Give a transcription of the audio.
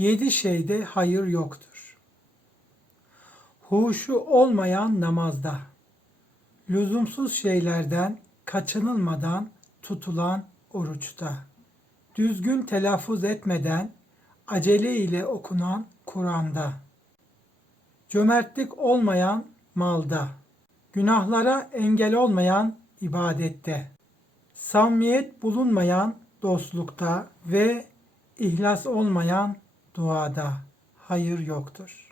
Yedi şeyde hayır yoktur. Huşu olmayan namazda, lüzumsuz şeylerden kaçınılmadan tutulan oruçta, düzgün telaffuz etmeden acele ile okunan Kur'an'da, cömertlik olmayan malda, günahlara engel olmayan ibadette, samimiyet bulunmayan dostlukta ve ihlas olmayan duada hayır yoktur.